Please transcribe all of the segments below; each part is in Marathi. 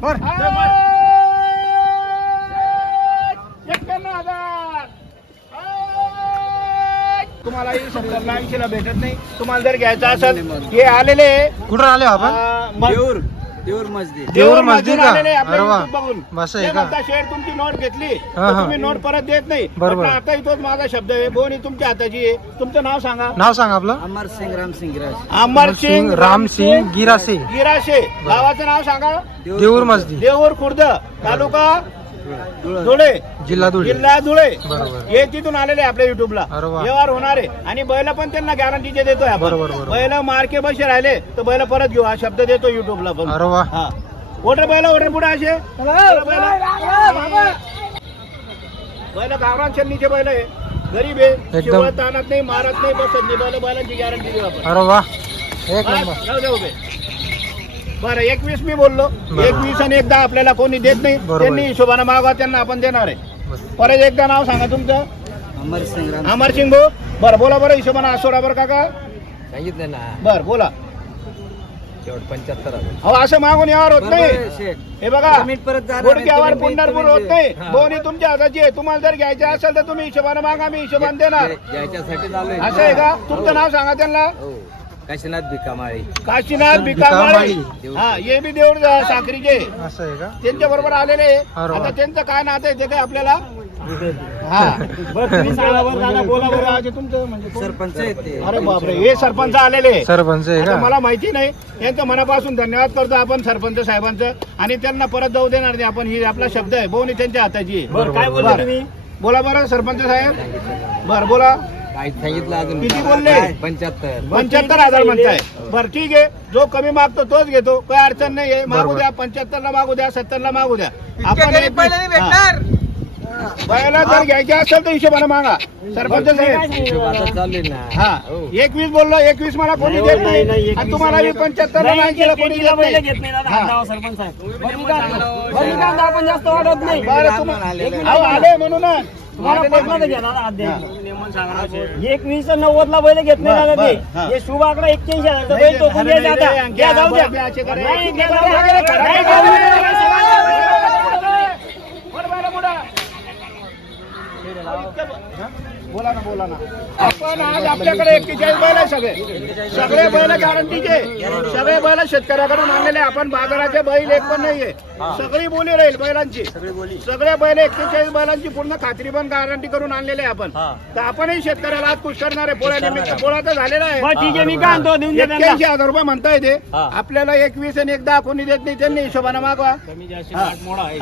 बर तुम्हाला ही ऐंशीला भेटत नाही. तुम्हाला जर घ्यायचं असेल हे आलेले. कुठून आले हो आपण? अं, म- देऊर मस्जिद. देऊर मस्जिद का? आलेले आपल्या अरे वा. YouTube बघून मस्त आहे ते का? म्हणता, शेठ तुमची नोट घेतली हा, तर हा. तुम्ही नोट परत देत नाही. बरोबर. म्हटलं, आता तोच माझा शब्द आहे. बोनी तुमच्या हाताची आहे. तुमचं नाव सांगा. नाव सांग आपलं. अमर सिंग राम सिंग अमर सिंग राम सिंग गिरासे. गिराशे गावाचं नाव सांगा. देऊर मस्जिद देऊर खुर्द तालुका धुळे. जिल्हा धुळे. जिल्हा धुळे. हे तिथून आलेले आपल्या युट्यूबला. व्यवहार होणार. आहे आणि बैल पण त्यांना गॅरंटीचे देतोय आपण. बरोबर, बरोबर. बैल मार्के बसे राहिले तर बैल परत घेऊ. हा शब्द देतो युट्यूबला पण. हा. ओटर बैल ओटर पुढे असे. चला बैल. गावरान छन्नीचे बैल आहे. गरीब आहे. शिवत ताणत नाही मारत नाही बसत नाही. बैल बैलांची गॅरंटी देऊ आपण. अरे वा. एक नंबर. जाऊ दे उभे. बरं एकवीस मी बोललो. एकवीस आणि एकदा आपल्याला कोणी देत नाही. त्यांनी हिशोबाने मागा त्यांना आपण देणार आहे. परत एकदा नाव सांगा तुमचं. अमर सिंग राम. अमर सिंग भाऊ बरं बोला बरं हिशोबाने सोडा बरं काका. सांगितलं ना. बरं बोला. शेवट पंच्याहत्तर अहो असं मागून यावर होत नाही. हे बघा गुडघ्यावर होत नाही. हा. बोनी तुमच्या हाताची आहे. तुम्हाला जर घ्यायचे असेल तर तुम्ही हिशोबाने मागा मी हिशोबाने देणार. असं आहे का? तुमचं नाव सांगा त्यांना. हो. काशीनाथ भिकामाळी. काशीनाथ भिकामाळी. हा हे बी देऊळ साखरीचे. असं आहे का? त्यांच्या बरोबर आलेले. आता त्यांचं काय नातं आहे ते काय आपल्याला? हा. बोला म्हणजे? सरपंच अरे बापरे हे सरपंच आलेले. सरपंच आहे आता का? मला माहिती नाही. यांचं मनापासून धन्यवाद करतो आपण सरपंच साहेबांचं. आणि त्यांना परत जाऊ देणार नाही आपण. ही आपला शब्द आहे. बोनी त्यांच्या हाताची काय बोलले तुम्ही? बोला बरं सरपंच साहेब. बर बोला. काय सांगितलं अजून किती बोलले? पंच्याहत्तर पंच्याहत्तर हजार म्हणताय बरं ठीक आहे जो कमी मागतो तोच घेतो काही अडचण नाही आहे मागू बरोबर. द्या पंच्याहत्तर ला मागू द्या सत्तर ला मागू द्या आपण एक- हा. बैला जर घ्यायचे असेल तर हिशोबाने मागा सरपंच साहेब आता चालू आहे ना हा हो. एकवीस बोललो एकवीस मला कोणी देत नाही आणि तुम्हाला मी पंच्याहत्तर ला नाही केलं कोणी देत नाही हा. बरं तुम्ही अहो, आले म्हणूनच एकवीस नव्वद ला बैल. घेत नाही दादा ते. हा. शुभ आकडा एक्क्याऐंशी हजार बैल तो जाऊ द्या बरं, असे करा. नाही, घ्या जाऊ बरं, द्या. बरं, नाही, बरं, जाऊ द्या. बरं, बरं, बोला. बोला ना बोला ना. आपण आज आपल्याकडे एक्केचाळीस बैल आहे सगळे. सगळे बैल गॅरंटीचे सगळे बैल शेतकऱ्याकडून आणलेले आपण बाजाराचे बैल एक पण नाहीये. सगळी बोली राहील बैलांची. सगळे बैल. एक्केचाळीस बैलांची पूर्ण खात्री पण गॅरंटी करून आणलेले आहे आपण. तर आपणही शेतकऱ्याला आज खुश करणार आहे. पोळ्या निमित्त पोळा तर झालेला आहे. मी त्यांना. एक्क्याऐंशी हजार रुपये म्हणता येते आपल्याला एकवीस आणि एकदा कोणी देत नाही त्यांनी हिशोबाने मागवा.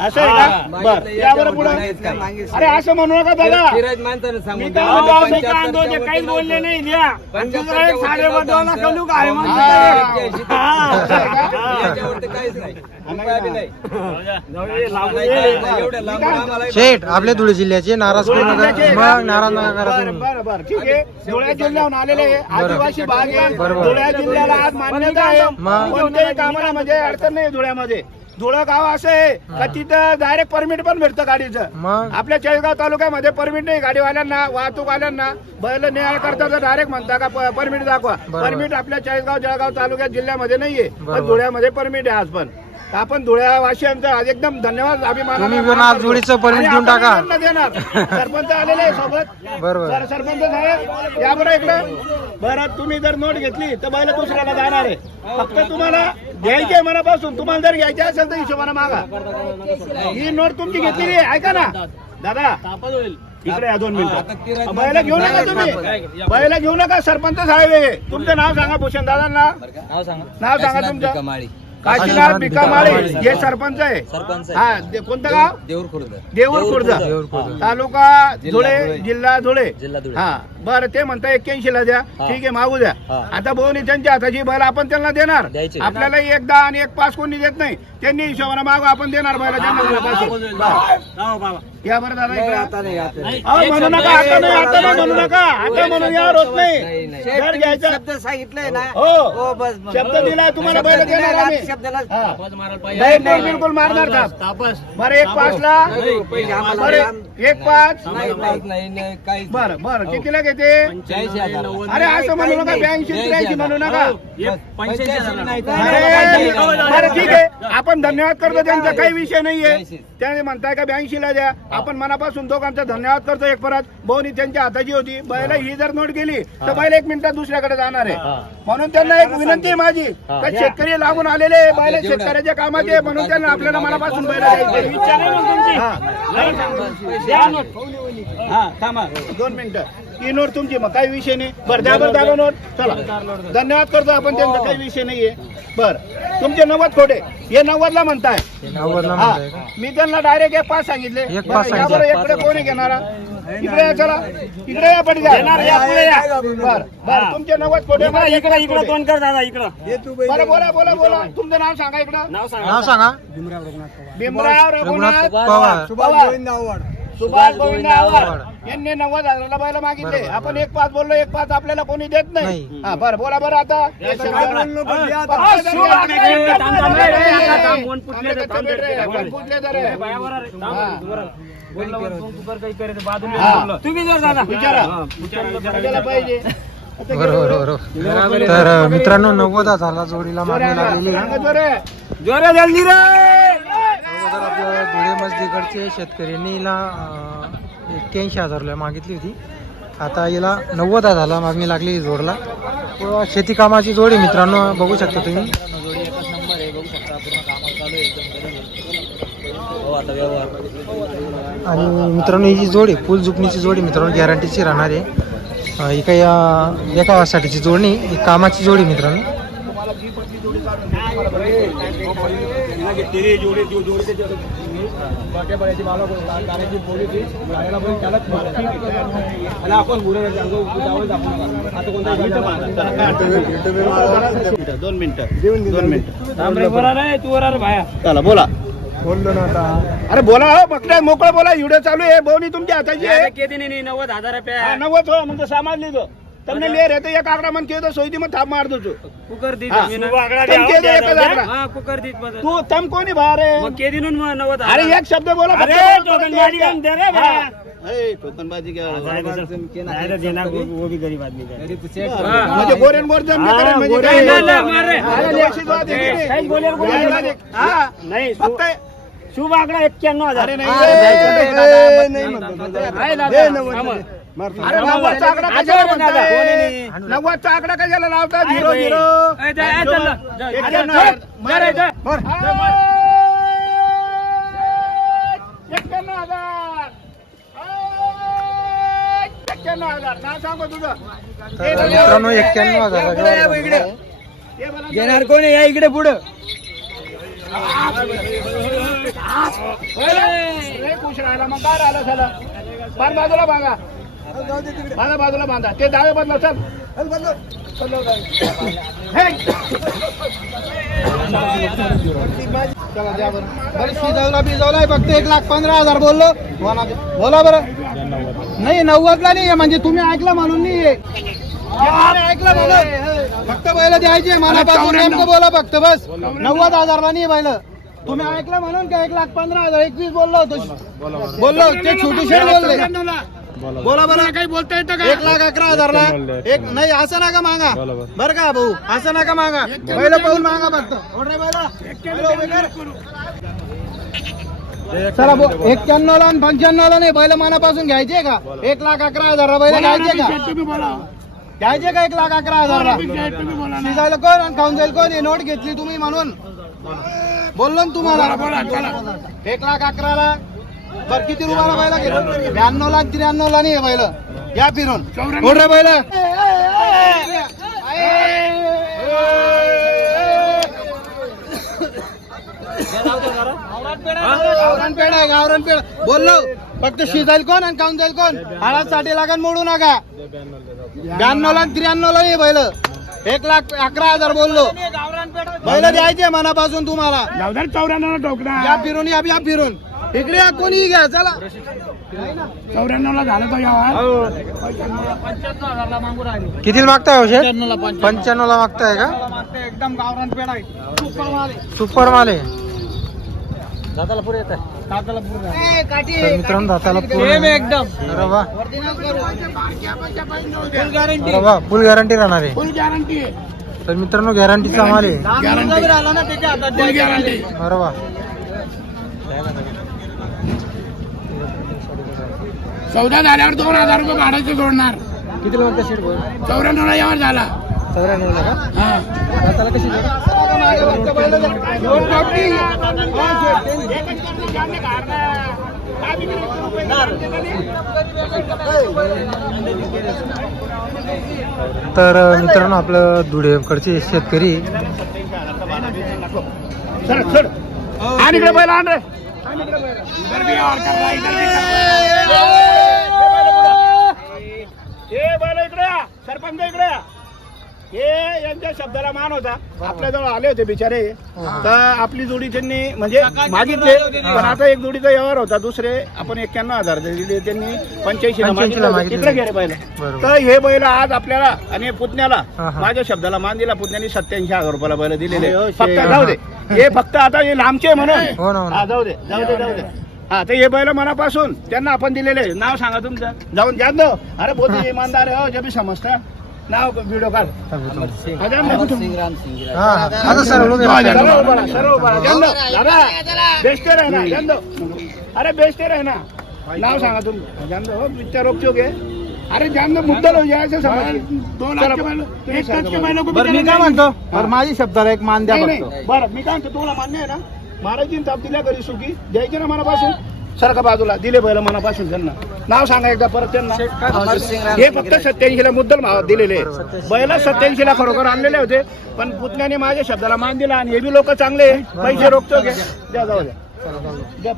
असं आहे का? बरं. पुढं. अरे असं म्हणू नका माणसानं सांगून द्या. बोलले नाही द्या साडे. कलू काय. ते. याच्यावरती काहीच नाही बी नाही. नाही. नाही, एवढ्या लांब आम्हाला शेठ आपल्या धुळे जिल्ह्याचे नाराज करू नका मग नाराज नका करा बरं तुम्ही बरं बरं ठीक आहे धुळ्या जिल्ह्याहून आलेले आहे. आदिवासी भाग आहे बरोबर. धुळ्या जिल्ह्याला आज मान्यता आहे मग? कोणत्याही कामाला म्हणजे अडचण नाही धुळ्यामध्ये धुळं गाव असं आहे का तिथं डायरेक्ट परमिट पण भेटतं गाडीचं. आपल्या चाळीसगाव तालुक्यामध्ये परमिट नाही गाडीवाल्यांना वाहतूकवाल्यांना बैल न्याय करता तर डायरेक्ट म्हणता का परमिट दाखवा. परमिट आपल्या चाळीसगाव जळगाव तालुक्यात जिल्ह्यामध्ये नाहीये. पण धुळ्यामध्ये परमिट आहे आज पण. आपण धुळ्यावासियांचा आज एकदम धन्यवाद अभिमान तुम्ही पण आज धुळीचं permit देऊन टाका. देणार. सरपंच आलेले आहे सोबत. बरोबर. सर सरपंच साहेब या बरं इकडे. बरं तुम्ही जर नोट घेतली तर बैल दुसऱ्याला जाणार आहे. फक्त तुम्हाला घ्यायची आहे मनापासून. तुम्हाला जर घ्यायची असेल तर हिशोबाने मागा. ही नोट तुमची घेतलेली आहे. ऐका ना. दादा इकडे या दोन मिनिटं. बैल घेऊ नका तुम्ही. बैल घेऊ नका सरपंच साहेब आहे. तुमचं नाव सांगा भूषण दादांना. नाव सांगा. नाव सांगा तुमचं. भिकामाळी. काशीनाथ भिकामाळे हे सरपंच आहे सरपंच आहे. हा कोणतं गाव देऊर खुर्द देऊळ खुर्द देऊर खुर्द. तालुका धुळे. जिल्हा धुळे जिल्हा धुळे. हा बरं ते म्हणता एक्क्याऐंशी ला द्या. ठीक आहे मागू द्या. आता बोनी त्यांच्या हाताची बैल आपण त्यांना देणार. द्यायची. आपल्याला एक दहा आणि एक पाच कोणी देत नाही. त्यांनी हिशोबाने मागू आपण देणार बैला त्यांना. या बरं दादा नाही, इकडे. आता नाही आता नाही. अहो, म्हणू नका आता नाही आता नाही म्हणू नका. आता म्हणून यावर होत नाही. जर घ्यायचं. शब्द सांगितलंय ना. हो. हो बस. शब्द दिलाय तुम्हाला बैल देणार आम्ही. शब्दाला. बिलकुल मारणार का बरं एक पाच ला एक पाच. नाही पाच नाही नाही काहीच बर बर कितीला घेते? हजार. अरे असं म्हणू नका ब्याऐंशी त्र्याऐंशी म्हणू नका. पंच्याऐंशी नाही अरे, बरं ठीक आहे. आपण धन्यवाद करतो त्यांचा काही विषय नाहीये. त्याने म्हणताय का ब्याऐंशी ला द्या आपण मनापासून दोघांचा धन्यवाद करतो एक परत. भाऊनी त्यांच्या हाताची होती. बैला ही. जर नोट गेली तर बैल एक मिनिटात दुसऱ्याकडे जाणार आहे. म्हणून त्यांना एक विनंती आहे माझी. का शेतकरी लागून आलेले बैल शेतकऱ्याच्या आहे. म्हणून त्यांना आपल्याला मनापासून बैल द्यायचे हा. थांबा. दोन मिनिटं. ही नोट तुमची मग काही विषय नाही. बरं द्या बरं द्या नोट. चला. धन्यवाद करतो आपण त्यांचा काही विषय नाहीये. बर. तुमचे नव्वद खोटे. हे नव्वदला म्हणताय. हा? मी त्यांना डायरेक्ट एक पाच सांगितले. बरं, या बरं. इकडे कोण आहे घेणारा इकडे या चला. इकडे या पडगा येणार, या, पुढे या. बर बर. तुमचे नव्वद खोटे इकडं इकडं इकडं तोंड कर दादा इकडं. बरं बोला बोला बोला. तुमचं नाव सांगा इकडं. नाव सांग. नाव सांगा. भीमराव रघुनाथ रघुनाथ पवार. पवार. सुभाष गोविंद आव्हाड. आव्हाड. यांनी नव्वद हजाराला बैल मागितले. आपण एक पाच बोललो एक पाच आपल्याला कोणी देत नाही. हा बरं बोला बरं आता. तर. तुम्ही जर दादा. विचारा. पाहिजे बरोबर बरोबर. तर अं, मित्रांनो नव्वद हजारला जोडीला मागणी लागलेली जोरे. जोरे जल्दी रे. मसदीकडचे शेतकऱ्यांनी हिला एक्क्याऐंशी हजारला मागितली होती. आता हिला नव्वद हजारला मागणी लागली जोडला. शेती कामाची जोडी मित्रांनो बघू शकता तुम्ही. जोडी एकच नंबर आहे बघू शकता पूर्ण कामाला चालू आहे आणि मित्रांनो ही जी जोडी फुल जुपणीची जोडी मित्रांनो गॅरंटीची राहणार आहे. ही काही एका वर्षासाठीची जोड नाही ही कामाची जोडी मित्रांनो. त्यांना घेतली रे जेवढे जेवढे त्याची बाट्या बऱ्याची बाला काराची बोली ती राहायला पण त्यालाच आणि आपण गुन्हे जावं दाखवणार आता कोणता दोन मिनटं दोन मिनिटं तू वरार भाया। चला बोला। बोललो अरे बोला बघताय मोकळं बोला एवढं चालू आहे भाऊ तुमच्या हाताची नव्वद हजार रुपये नव्वद हो मग सामान लिहितो. સામાન લીધો તમને લે રહેતો એક આંકડા મને કહ્યું તો સોયથી મને થાપ માર દઉં છું कुकर दी हा. तुम्ही ना. તમ કહેજો એક જ આંકડા. हा कुकर दी बदल. તું તમ કોની બહાર હે? मग केदी नून मग नव्वद अरे हजार. एक शब्द बोला अरे, फक्त बोला, टोकनबाजी फक्त काम दे रे एक. भाया. हा. ए, टोकनबाजी क्या जाए तो चल. जाए तो देना, वो वो भी गरीब आदमी का है. हा. म्हणजे गोरेन गोर जण हा, करेन म्हणजे गोरे- काय? नाही, नाही, मारे. हा, आणि अशी बात आहे की नाही? काहीच गोल्यावर गोल्या यायला नाही. दे. हा. नाही फक्त शुभ आकडा एक्क्याण्णव हजार अरे नाही अरे नव्वदचा आकडा कशाला म्हणताय? नव्वदचा आकडा कशाला लावता आहे झिरो. झिरो. एक्क्याण्णव हजार. बर. एक्क्याण्णव हजार. सांगू तुझं. मित्रांनो घेणार कोण आहे? या इकडे पुढं. खुश राहिला मग. काय राहिलं झालं? फार बाजूला बांधा बांधा बाजूला बांधा. ते डावे बदला चल. हे. शिजवला बिजवला फक्त एक लाख पंधरा हजार बोललो. बोला बोला बरं. नाही नव्वदला नाही म्हणजे तुम्ही ऐकलं म्हणून नाही ऐकलं म्हणून. फक्त बैल द्यायचे मनापासून नेमकं बोला फक्त बस. नव्वद हजारला नाही बैल. तुम्ही ऐकलं म्हणून का एक लाख पंधरा हजार एकवीस बोललो होतो? बोललो ते छोटी शेड बोलले बोला बोला काही बोलता येतं का? एक लाख अकरा हजारला एक नाही असं नका मागा. बरं का भाऊ? असं नका मागा. पहिलं पाहून मागा फक्त. ओढ रे बैला. बैला उभे कर. चला एक्क्याण्णव ला पंच्याण्णव ला नाही बैल मनापासून घ्यायचे का? एक लाख अकरा हजार बैल घ्यायचे का? घ्यायचे का एक लाख अकरा हजार शिजायला कोण आणि खाऊन जाईल कोण? हे नोट घेतली तुम्ही म्हणून. बोललो ना तुम्हाला. एक लाख अकरा ला बर किती रुपयाला बैला घेतो ब्याण्णव ला त्र्याण्णव ला नाही बैल. या फिरून. कोण रे बैल? गावरान पेड आहे गावरान पेड बोललो फक्त शिजाईल कोण आणि खाऊन जाईल कोण? हळदसाठी लागण मोडू नका. ब्याण्णव ला त्र्याण्णव ला नाही बैल. एक लाख अकरा हजार बोललो. बैल द्यायचे मनापासून तुम्हाला. चौऱ्याण्णव या फिरून या फिरून. इकडे या कोणी घ्या चला. चौऱ्याण्णव ला झालं तो यावर. किती मागताय हो शेठ पंच्याण्णव ला मागताय का? एकदम गावरान पेड आहे. सुपर माल आहे. सुपर माल पुढे येत आहे. तर मित्रांनो दाताला पूर्ण एकदम. अरे वा. अरे वा फुल गॅरंटी राहणार आहे. फुल गॅरंटी तर मित्रांनो गॅरंटीचा माल आहे. गॅरंटी अरे वा चौदा झाल्यावर दोन हजार रुपये भाड्याचे जोडणार. किती म्हणता शेट बोल चौऱ्याण्णव यावर झाला. चौऱ्याण्णवला का? हा. दाताला कशी तर मित्रांनो आपलं धुळेकडचे शेतकरी आणि इकडे बैल आण इकडे. इधर भी और कर रहा, इधर भी कर रहा. हे बैल इकडे या. सरपंच इकडे या. हे यांच्या शब्दाला मान होता. आपल्या जवळ आले होते बिचारे. तर आपली जोडी त्यांनी म्हणजे मागितले. पण आता एक जोडीचा व्यवहार होता. दुसरे आपण एक्क्याण्णव हजार दिले त्यांनी पंच्याऐंशी 85 ला मागितले. तिकडे गेले बैल. तर हे बैल आज आपल्याला आणि पुतण्याला. माझ्या शब्दाला मान दिला. पुतण्याने सत्याऐंशी हजार रुपयाला बैल दिलेले. हो, फक्त जाऊ दे. हे फक्त आता हे लांबचे म्हणून. हो हा जाऊ दे जाऊ दे. जाऊ दे. हा तर हे बैल मनापासून त्यांना आपण दिलेले नाव सांगा तुमचं. जाऊन द्या ना. अरे बहुत ही. इमानदार आहे हो जे बी समजता. नाव व्हिडिओ काढ. हा, द्या ना. हा हा. आता सर लोक सर्व उभा राहा, सर्व उभा राहा. द्या ना. दादा बेचते रहे ना द्या ना. अरे बेचते रहे ना. नाव सांगा तुम जान दो पिक्चर रोक चोगे अरे जान दो मुद्दल हो. जायचं समज मी काय म्हणतो? बरं माझी शब्दाला एक मान द्या बरं मी काय म्हणतो तुला मान्य आहे ना? महाराजी ताप दिल्या घरी सुखी. द्यायची ना मनापासून? सारखा बाजूला? दिले पहिलं मनापासून त्यांना. नाव सांगा एकदा परत त्यांना. हे फक्त सत्याऐंशी ला मुद्दल दिलेले. बैल सत्याऐंशी ला खरोखर आणलेले होते. पण पुतण्याने माझ्या शब्दाला मान दिला आणि हे बी लोक चांगले. पैसे रोखतो घे द्या जाऊ द्या द्या.